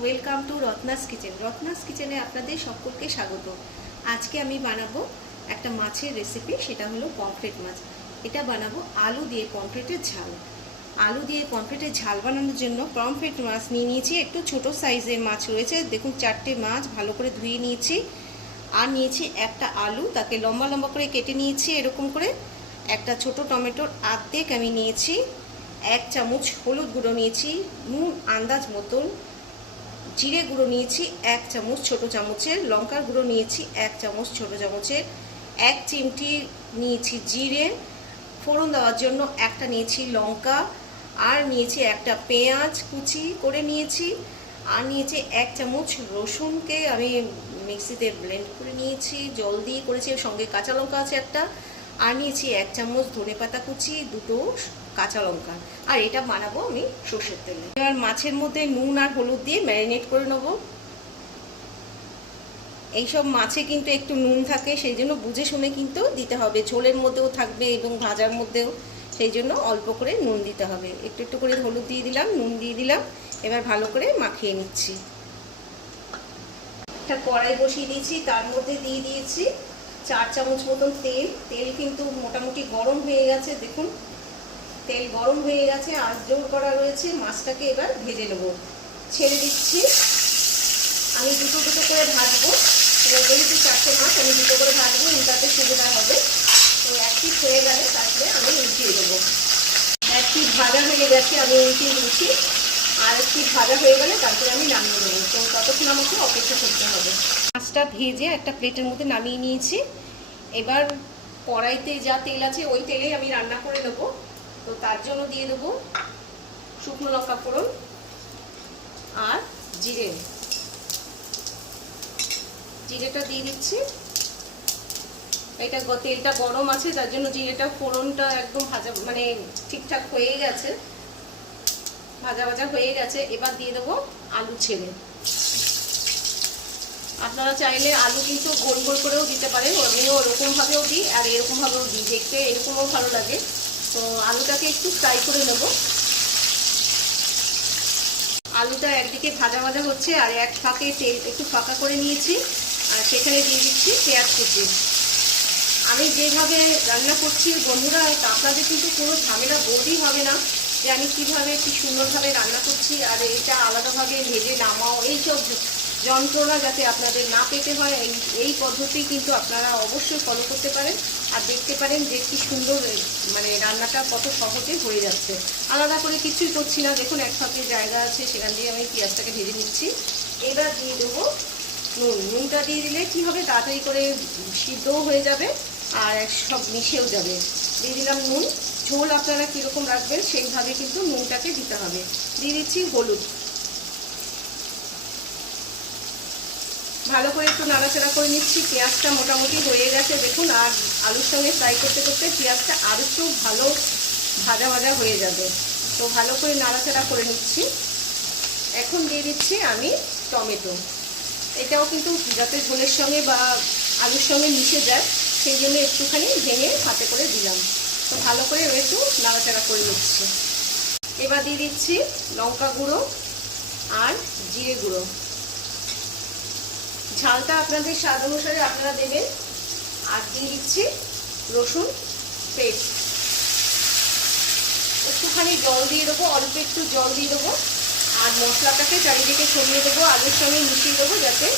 Welcome to Ratna's kitchen. Ratna's কিচেনে আপনাদের সকলকে স্বাগত। আজকে আমি বানাবো একটা মাছের রেসিপি, সেটা হলো পমফ্রেট মাছ। এটা বানাবো আলু দিয়ে পমফ্রেটের ঝাল। আলু দিয়ে পমফ্রেটের ঝাল বানানোর জন্য পমফ্রেট মাছ নিয়ে নিয়েছি। একটু ছোট সাইজের মাছ রয়েছে, দেখুন 4টে মাছ ভালো করে ধুয়ে নিয়েছি। আর নিয়েছি একটা আলু, তাকে লম্বা লম্বা করে কেটে নিয়েছি এরকম করে। একটা ছোট টমেটোর আর্ধেক আমি নিয়েছি। 1 চামচ হলুদ গুঁড়ো নিয়েছি, নুন আন্দাজ মতন। জিরে গুঁড়ো নিয়েছি 1 চামচ ছোট চামচের, লঙ্কার গুঁড়ো নিয়েছি 1 চামচ ছোট চামচের, 1 চিমটি নিয়েছি জিরে ফোড়ন দেওয়ার জন্য, একটা নিয়েছি লঙ্কা, আর নিয়েছি একটা পেঁয়াজ কুচি করে নিয়েছি, আর নিয়েছি 1 চামচ রসুনকে আমি মিক্সিতে ব্লেন্ড করে নিয়েছি, জল দিয়ে করেছি, সঙ্গে কাঁচা লঙ্কা আছে একটা, আর নিয়েছি 1 চামচ ধনেপাতা কুচি, দুটো কাঁচা লঙ্কা। আর এটা বানাবো আমি সর্ষের তেলে। এবার মাছের মধ্যে নুন আর হলুদ দিয়ে ম্যারিনেট করে নেবো। এইসব মাছে কিন্তু একটু নুন থাকে, সেই জন্য বুঝে শুনে কিন্তু দিতে হবে। ঝোলের মধ্যেও থাকবে এবং ভাজার মধ্যেও, সেই জন্য অল্প করে নুন দিতে হবে। একটু একটু করে হলুদ দিয়ে দিলাম, নুন দিয়ে দিলাম। এবার ভালো করে মাখিয়ে নিচ্ছি। একটা কড়াই বসিয়ে দিয়েছি, তার মধ্যে দিয়ে দিয়েছি 4 চামচ মতন তেল। তেল কিন্তু মোটামুটি গরম হয়ে গেছে, দেখুন তেল গরম হয়ে গেছে, আঁচ জোর করা রয়েছে। মাছটাকে এবার ভেজে নেব। ছেড়ে দিচ্ছি, আমি দুটো দুটো করে ভাজবো। এবার যেহেতু 4টে মাছ, আমি দুটো করে ভাজবো, তাতে সুবিধা হবে। তো এক পিঠ হয়ে গেলে তারপরে আমি উল্টিয়ে দেবো। এক পিঠ ভাজা হয়ে গেছে, আমি উল্টিয়ে দিচ্ছি। আর এক পিঠ ভাজা হয়ে গেলে তারপরে আমি নামিয়ে দেবো। তো ততক্ষণ আমাকে অপেক্ষা করতে হবে। মাছটা ভেজে একটা প্লেটের মধ্যে নামিয়ে নিয়েছি। এবার কড়াইতে যা তেল আছে ওই তেলেই আমি রান্না করে নেবো। তো তার জন্য দিয়ে দেবো শুকনো লঙ্কা ফোড়ন আর জিরেটা দিয়ে দিচ্ছি। এটা তেলটা গরম আছে, তার জন্য জিরেটা ফোড়নটা একদম ভাজা মানে ঠিকঠাক হয়ে গেছে, ভাজা ভাজা হয়ে গেছে। এবার দিয়ে দেবো আলু ছেড়ে। আপনারা চাইলে আলু কিন্তু গোল গোল করেও দিতে পারেন, আমিও ওরকমভাবেও দিই আর এরকমভাবেও দিই, দেখতে এরকমও ভালো লাগে। তো আলুটাকে একটু ফ্রাই করে নেব। আলুটা একদিকে ভাজা ভাজা হচ্ছে, আর এক ফাঁকে তেল একটু ফাঁকা করে নিয়েছি, আর সেখানে দিয়ে দিচ্ছি পেঁয়াজ কুচি। আমি যেভাবে রান্না করছি বন্ধুরা, আপনাদের কিন্তু কোনো ঝামেলা বোধই হবে না যে আমি কীভাবে কি সুন্দরভাবে রান্না করছি আর এটা আলাদাভাবে ভেজে নামাও, এইসব যন্ত্রণা যাতে আপনাদের না পেতে হয়, এই পদ্ধতি কিন্তু আপনারা অবশ্যই ফলো করতে পারেন। আর দেখতে পারেন যে কি সুন্দর মানে রান্নাটা কত সহজে হয়ে যাচ্ছে। আলাদা করে কিছুই করছি না, দেখুন এক ফাঁকে জায়গা আছে, সেখান দিয়ে আমি পেঁয়াজটাকে ভেজে নিচ্ছি। এবার দিয়ে দেবো নুন। নুনটা দিয়ে দিলে কি হবে, তাড়াতাড়ি করে সিদ্ধও হয়ে যাবে আর সব মিশেও যাবে। দিয়ে দিলাম নুন। ঝোল আপনারা কীরকম রাখবেন সেইভাবে কিন্তু নুনটাকে দিতে হবে। দিয়ে দিচ্ছি হলুদ। ভালো করে একটু নাড়াচাড়া করে নিচ্ছি। পেঁয়াজটা মোটামুটি হয়ে গেছে দেখুন, আর আলুর সঙ্গে ফ্রাই করতে করতে পেঁয়াজটা আরও একটু ভালো ভাজা ভাজা হয়ে যাবে। তো ভালো করে নাড়াচাড়া করে নিচ্ছি। এখন দিয়ে দিচ্ছি আমি টমেটো। এটাও কিন্তু যাতে ঝোলের সঙ্গে বা আলুর সঙ্গে মিশে যায়, সেই জন্য একটুখানি ভেঙে হাতে করে দিলাম। তো ভালো করে একটু নাড়াচাড়া করে নিচ্ছি। এবার দিয়ে দিচ্ছি লঙ্কা গুঁড়ো আর জিরে গুঁড়ো। ঝালটা আপনাদের স্বাদ অনুসারে আপনারা দেবেন। আর দিয়ে দিচ্ছি রসুন পেস্ট। একটুখানি জল দিয়ে দেবো, অল্প একটু জল দিয়ে দেবো, আর মশলাটাকে চারিদিকে ছড়িয়ে দেবো, আলুর সঙ্গে মিশিয়ে দেবো, যাতে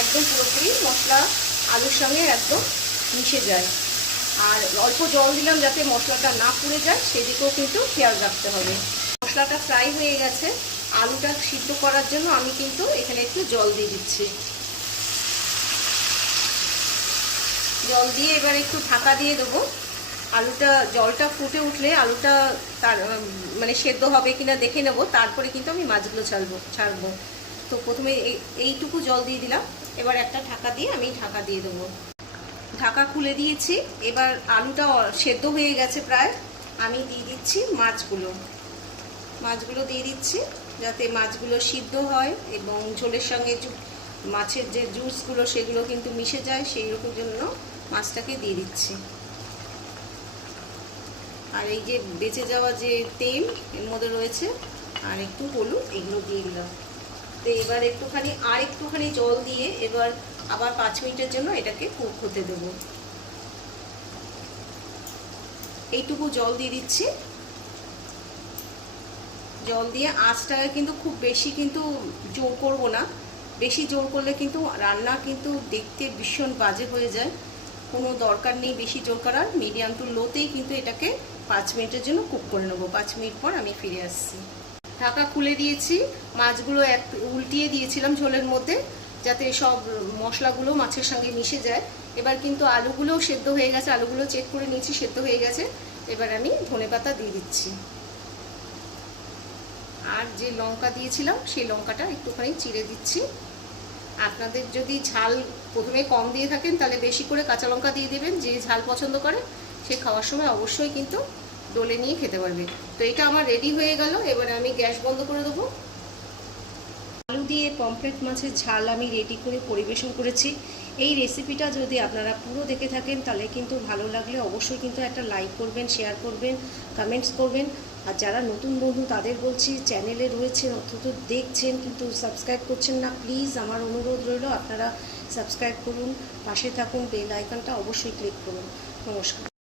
একদম পুরোপুরি মশলা আলুর সঙ্গে একদম মিশে যায়। আর অল্প জল দিলাম যাতে মশলাটা না পুড়ে যায়, সেদিকেও কিন্তু খেয়াল রাখতে হবে। মশলাটা ফ্রাই হয়ে গেছে, আলুটা সিদ্ধ করার জন্য আমি কিন্তু এখানে একটু জল দিয়ে দিচ্ছি। জল দিয়ে এবার একটু ঢাকা দিয়ে দেবো। আলুটা জলটা ফুটে উঠলে আলুটা তার মানে সেদ্ধ হবে কিনা দেখে নেব, তারপরে কিন্তু আমি মাছগুলো ছাড়বো। তো প্রথমে এইটুকু জল দিয়ে দিলাম। এবার একটা ঢাকা দিয়ে আমি ঢাকা দিয়ে দেবো। ঢাকা খুলে দিয়েছি। এবার আলুটা সেদ্ধ হয়ে গেছে প্রায়। আমি দিয়ে দিচ্ছি মাছগুলো দিয়ে দিচ্ছি, যাতে মাছগুলো সিদ্ধ হয় এবং ঝোলের সঙ্গে মাছের যে জুসগুলো সেগুলো কিন্তু মিশে যায়, সেই রকম জন্য মাছটাকে দিয়ে দিচ্ছি। আর এই যে বেঁচে যাওয়া যে তেল এর মধ্যে রয়েছে আর একটু হলুদ, এগুলো দিয়ে দিলাম। তো এবার একটুখানি জল দিয়ে এবার আবার 5 মিনিটের জন্য এটাকে কুক হতে দেবো। এইটুকু জল দিয়ে দিচ্ছি। জল দিয়ে আঁচটাকে কিন্তু খুব বেশি কিন্তু জোর করব না, বেশি জোর করলে কিন্তু রান্না কিন্তু দেখতে ভীষণ বাজে হয়ে যায়। কোনো দরকার নেই বেশি জোর করার, মিডিয়াম টু লোতেই কিন্তু এটাকে 5 মিনিটের জন্য কুক করে নেবো। 5 মিনিট পর আমি ফিরে আসছি। ঢাকা খুলে দিয়েছি, মাছগুলো উল্টিয়ে দিয়েছিলাম ঝোলের মধ্যে যাতে সব মশলাগুলো মাছের সঙ্গে মিশে যায়। এবার কিন্তু আলুগুলোও সেদ্ধ হয়ে গেছে, আলুগুলো চেক করে নিয়েছি সেদ্ধ হয়ে গেছে। এবার আমি ধনেপাতা দিয়ে দিচ্ছি, আর যে লঙ্কা দিয়েছিলাম সেই লঙ্কাটা একটুখানি চিড়ে দিচ্ছি। আপনাদের যদি ঝাল প্রথমে কম দিয়ে থাকেন তাহলে বেশি করে কাঁচা লঙ্কা দিয়ে দেবেন। যে ঝাল পছন্দ করে সে খাওয়ার সময় অবশ্যই কিন্তু ডলে নিয়ে খেতে পারবে। তো এটা আমার রেডি হয়ে গেল, এবারে আমি গ্যাস বন্ধ করে দেবো। আলু দিয়ে পমফ্রেট মাছের ঝাল আমি রেডি করে পরিবেশন করেছি। এই রেসিপিটা যদি আপনারা পুরো দেখে থাকেন তাহলে কিন্তু ভালো লাগলে অবশ্যই কিন্তু একটা লাইক করবেন, শেয়ার করবেন, কমেন্টস করবেন। আর যারা নতুন বন্ধু তাদের বলছি, চ্যানেলে রয়েছেন অথচ দেখছেন কিন্তু সাবস্ক্রাইব করছেন না, প্লিজ আমার অনুরোধ রইল আপনারা সাবস্ক্রাইব করুন, পাশে থাকুন, বেল আইকনটা অবশ্যই ক্লিক করুন। নমস্কার।